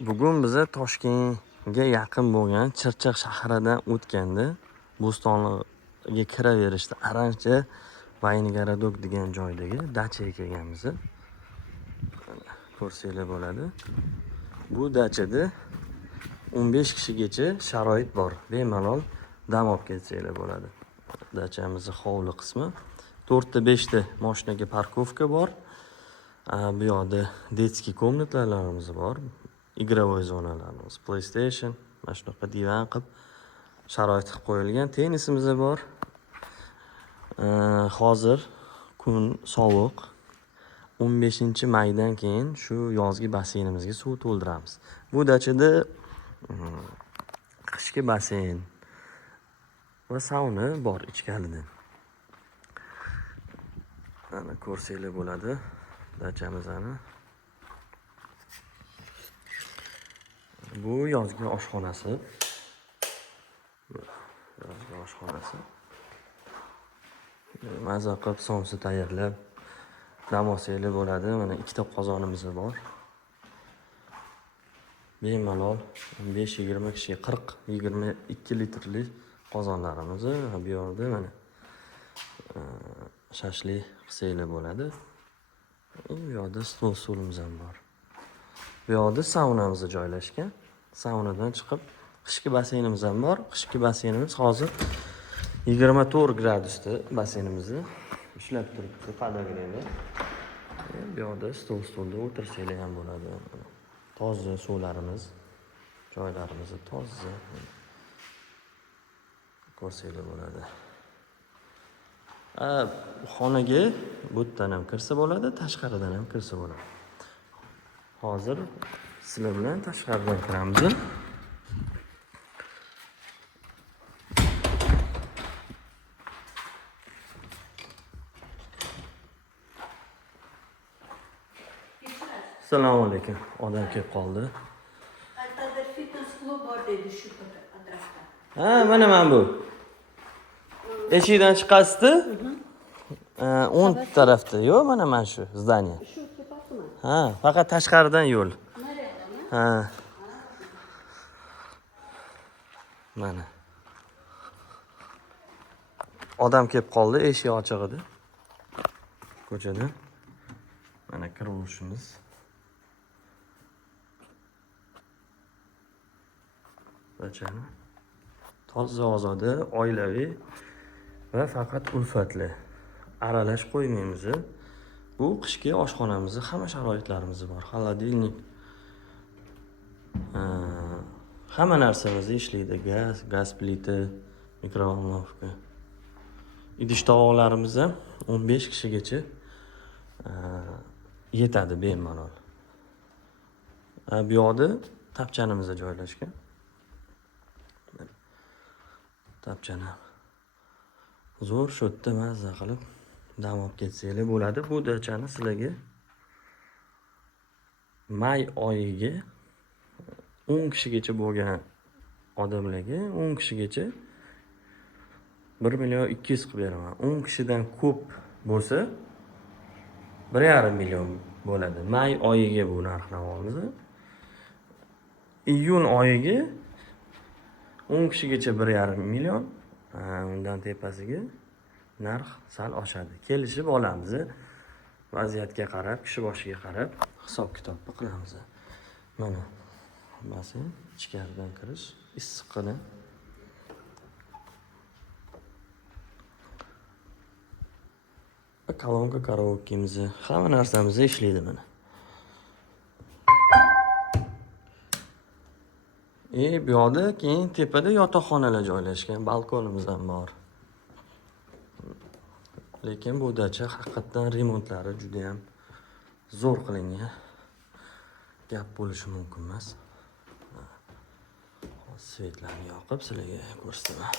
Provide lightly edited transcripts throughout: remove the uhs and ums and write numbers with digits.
Bugun biza Toshkentga yaqin bo'lgan Chirchiq shahridan o'tganda Bo'stonliqga kiraverishda Arancha Vaynegaradok degan joydagi dachaga kelganmiz. Ko'rsanglar bo'ladi. Bu dachada 15 kishigacha sharoit bor. Bemalol dam olib ketsanglar bo'ladi. Dachamizning hovli qismi 4 ta 5 ta mashinaga parkovka bor. Bu yoqda detskiy komnatalarimiz bor. Игровой zonalarimiz, PlayStation, mana shunaqa divan qilib sharoit qilib qo'yilgan. Tennisimiz bor. Hozir kun sovuq. 15-maydan keyin shu yozgi basseynimizga suv to'ldiramiz. Bu dachada qishki basseyn va sauna bor ichkarida. Mana ko'rsanglar bo'ladi dachamizni. Bu yozgi oshxonasi. Yozgi oshxonasi. Maza qilib somsa tayyorlab dam olsanglar bo'ladi. Mana ikkita qozonimiz bor. Bemalol 15-20 kishiga 40-22 litrli qozonlarimiz. Bu yerda mana shashlik qilsanglar bo'ladi. Bu yerda stol-stulimiz ham bor. Bu yerda saunamiz joylashgan. Saunadan chiqib qishki basseynimiz ham bor. Qishki basseynimiz hozir 24 gradusda basseynimizni ishlab turibdi, qadaglaydi. Bu yerda stol-stulda o'tirsanglar ham bo'ladi. Toza suvlarimiz, joylarimiz toza. Ko'rsanglar bo'ladi. Xonaga bu yerdan ham kirsa bo'ladi, tashqaridan ham kirsa bo'ladi. Hozir sizlar bilan tashqaridan kiramiz. Assalomu alaykum. Odam kelib qoldi. Qayerda fitness klub bor dedi shu atrofda. Ha, mana bu. Eshikdan chiqasizda? O'ng tarafda. Yo'q, mana shu zdaniya. Shu tepasimi? Ha, faqat tashqaridan yo'l. Naryadami? Ha. Mana. Odam kelib qoldi, eshik ochiq edi. Ko'chadan. Mana kirishimiz. Bachani. Toza ozoda, oilaviy va faqat ulfatli. Aralash qo'ymaymiz. Bu qishki oshxonamizda hamma sharoitlarimiz bor. Xolodilnik. Hamma narsamiz ishlaydi. Gaz plita, mikrovolnovka. Idish tovoqlarimiz ham 15 kishigacha yetadi bemalol. Bu yoqda tapchanimiz joylashgan. Tapchani zo'r shu yerda mazza qilib dam olib ketsanglar bo'ladi. Bu dachani sizlarga may oyiga 10 kishigacha bo'lgan odamlarga 10 kishigacha 1.200.000 qilib beraman. 10 kishidan ko'p bo'lsa 1.5 million bo'ladi. May oyiga bu narx-navomiz. Iyun oyiga 10 kishigacha 1.5 million. Undan tepasiga narx sal oshadi. Kelishib olamiz. Vaziyatga qarab, kishi boshiga qarab hisob-kitob qilamiz. Mana basseyn, ichkaridan kirish, issiqqina. Kolonka karaokemiz, hamma narsamiz ishlaydi mana. Bu yoqda keyin tepada yotoqxonalar joylashgan, balkonimiz ham bor. Lekin bu dacha haqiqatan remontlari juda ham zo'r qilingan. Gap bo'lishi mumkin emas. Svetlarni yoqib sizlarga ko'rsataman.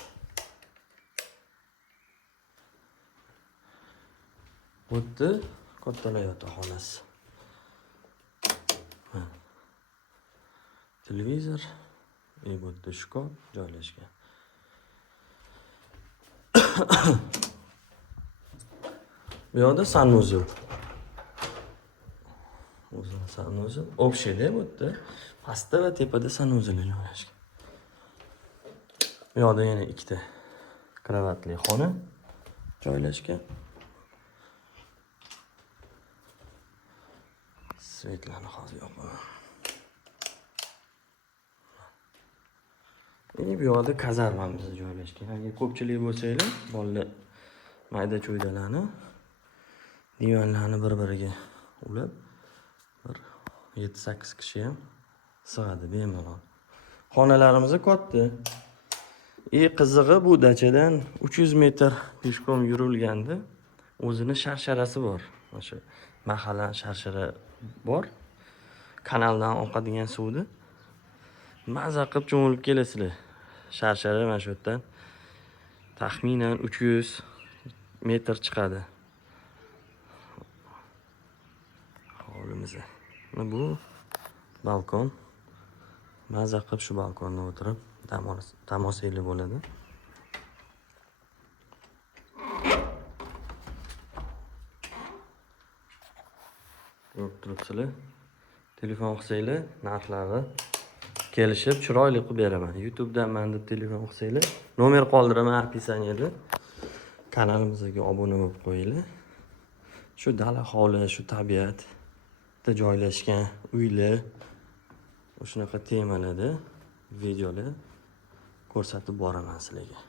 Bu yerda kattalar yotoqxonasi. Televizor, bu yerda shkaf joylashgan. Bu yoqda sanuzul. O'zini sanuzul. Общий-da bu yerda. Pastda va tepada sanuzellar joylashgan. Bu yoqda yana ikkita kravatli xona joylashgan. Svetlarni hozir yoqaman. Bu yoqda kazarmamiz joylashgan. Agar ko'pchilik bo'lsanglar, bolalar mayda cho'ydalarni, divanlarni bir-biriga ulab, bir 7-8 kishi ham sig'adi bemalol. Xonalarimiz katta. Qizig'i bu dachadan 300 metr peshkom yurilganda o'zini sharsharasi bor. O'sha mahalla sharshara bor. Kanaldan oqadigan suvni maza qilib cho'milib kelasizlar. Sharshara mana shu yerdan taxminan 300 metr chiqadi. Hovlimiz. Bu balkon. Maza qilib shu balkonda o'tirib dam olsanglar bo'ladi. Ko'rib turibsizlar. Telefon qilsanglar, narxlari kelishib chiroyli qilib beraman. YouTubedan men deb telefon qilsanglar, nomer qoldiraman описаниеda. Kanalimizga obuna bo'lib qo'yinglar. Shu dala hovli, shu tabiatda joylashgan uylar, shunaqa temalarda videolar ko'rsatib boraman sizlarga.